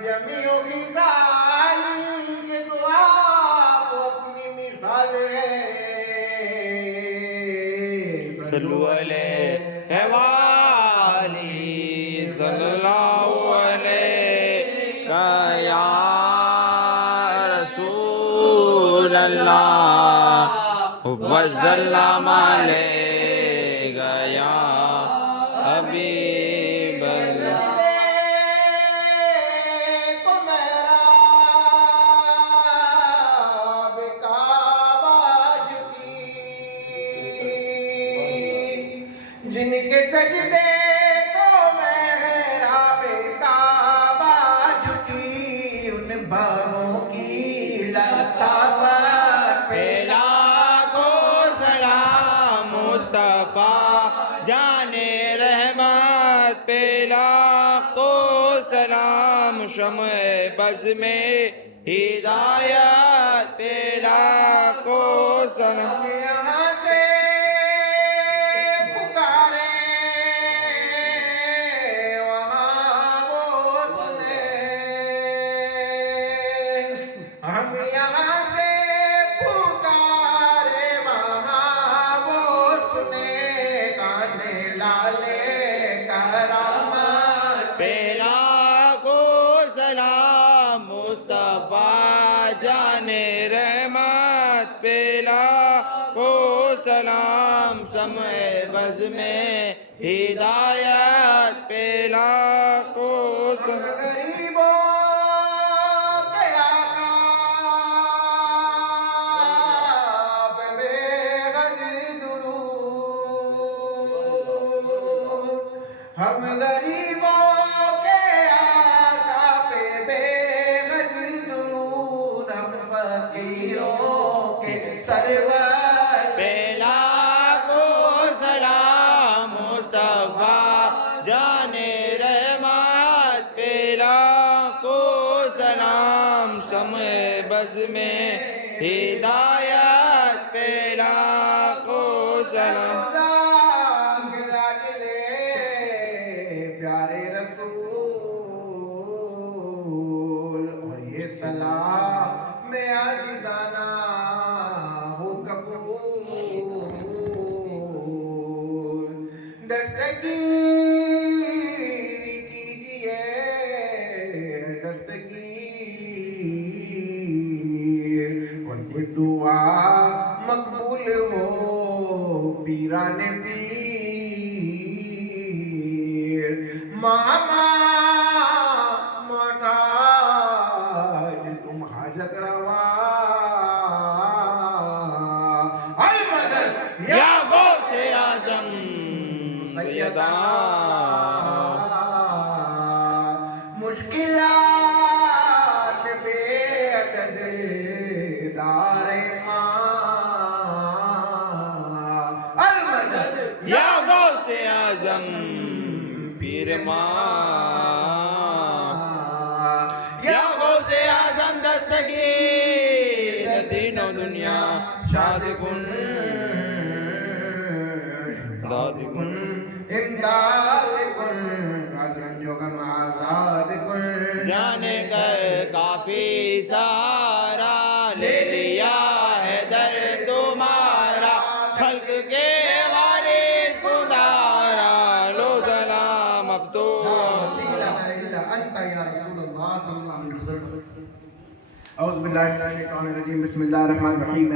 جمیع مثالی کہ تو آپ اپنی مثال ہے صلو علیہ والی صلی اللہ علیہ یا رسول اللہ وسلم علیہ یا حبیب اللہ کو محراب کعبہ جھکی جن کے سجدے کو محراب کعبہ جھکی ان باروں کی لطافت پہلا کو سلام مصطفیٰ جان رحمت پہلا کو سلام شمع بز میں ہدایت پہلا کو سلام یہاں سے پکارے وہاں وہ سنے ہم یہاں سے پکارے وہاں وہ سنے کانے لالے کرامت پہلا کو سلام مصطفیٰ جان رحمت پہلا کو سلام شمع بز میں ہدایت پہلا کو سلام غریبوں کے آقا پہ بے حد درود ہم غریبوں کے آقا پہ بے حد درود ہم فقیروں کے سرور پہلا کو سلام مصطفیٰ جان رحمت پہلا کو سلام شمع بز میں ہدایت پہلا کو سلام پیارے رسول اور یہ سلام میں عزیزانہ ہو قبول دستگیری کیجئے دستگیر اور یہ دعا مقبول ہو پیران پیر ماما محتاج تم حاجت روا المدد یا غوث اعظم سیدہ مشکلات بے عدد دار ماں المدد یا غوث اعظم پیر ماں یا غوث اعظم دستگیر دین و دنیا شاد کن امداد کن امداد کن اکرم جو غم آزاد کن جانے کر کافی سارا لے لیا ہے در تمہارا خلق کے وارث خدارا لو سلام اب تو وسیلہ الا انت یا رسول اللہ صلی اللہ علیہ وسلم اعوذ باللہ من الشیطان الرجیم بسم اللہ الرحمن الرحیم